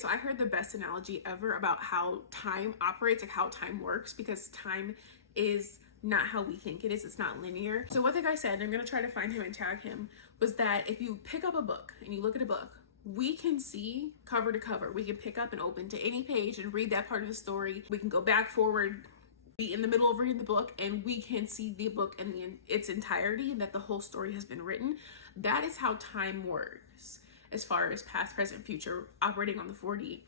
so I heard the best analogy ever about how time operates, like how time works, because time is not how we think it is. It's not linear. So what the guy said, and I'm going to try to find him and tag him, was that if you pick up a book and you look at a book, we can see cover to cover. We can pick up and open to any page and read that part of the story. We can go back, forward, be in the middle of reading the book, and we can see the book in its entirety, and that the whole story has been written. That is how time works as far as past, present, future, operating on the 4D.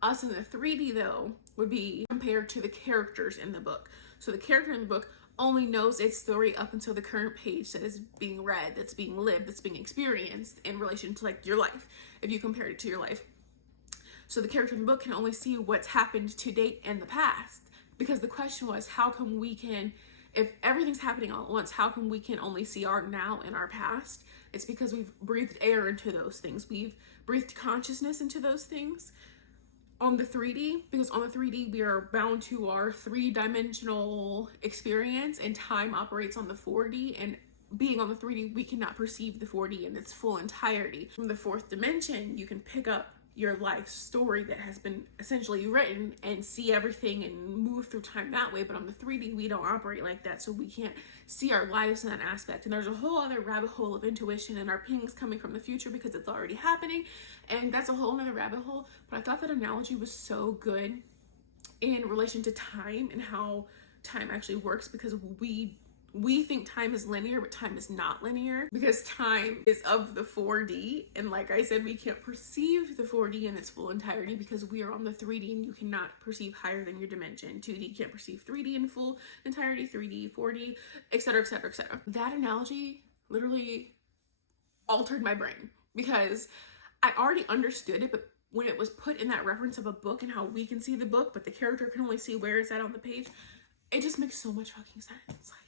Us in the 3D, though, would be compared to the characters in the book. So the character in the book only knows its story up until the current page that is being read, that's being lived, that's being experienced in relation to like your life, if you compare it to your life. So the character in the book can only see what's happened to date and the past, because the question was, how come we can, if everything's happening all at once, how come we can only see our now and our past? It's because we've breathed air into those things. We've breathed consciousness into those things. On the 3D, because on the 3D we are bound to our 3-dimensional experience, and time operates on the 4D, and being on the 3D we cannot perceive the 4D in its full entirety. From the 4th dimension, you can pick up your life story that has been essentially written and see everything and move through time that way. But on the 3D we don't operate like that, so we can't see our lives in that aspect. And there's a whole other rabbit hole of intuition and our pings coming from the future because it's already happening, and that's a whole other rabbit hole. But I thought that analogy was so good in relation to time and how time actually works, because we think time is linear, but time is not linear, because time is of the 4D. And like I said, we can't perceive the 4D in its full entirety because we are on the 3D, and you cannot perceive higher than your dimension. 2D can't perceive 3D in full entirety, 3D, 4D, etc., etc., etc. That analogy literally altered my brain, because I already understood it, but when it was put in that reference of a book and how we can see the book, but the character can only see where it's at on the page, it just makes so much fucking sense. Like,